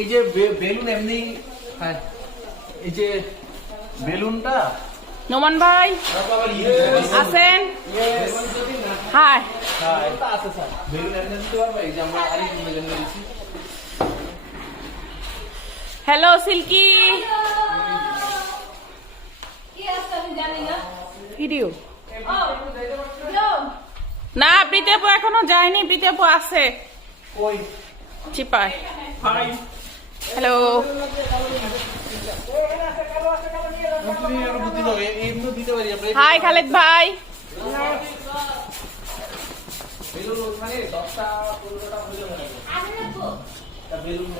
এই যে বেলুন এমনি, হ্যাঁ এই যে বেলুনটা নোমান ভাই আছেন? হাই আছে স্যার, বেলুন এমনি দিতে পারবে? এই যে আমরা আরেকজন বেলুন দিয়েছি। হ্যালো সিল্কি ভিডিও না, প্রীতেপু এখনো যায়নি, প্রীতেপু আছে কই চিপায়। হাই হ্যালো তুমি আর বুদ্ধি দাও, এমনি দিতে পারি আমরা। হাই খালেদ ভাই। বেলুন ওখানে 10টা 15টা হলে হবে। বেলুন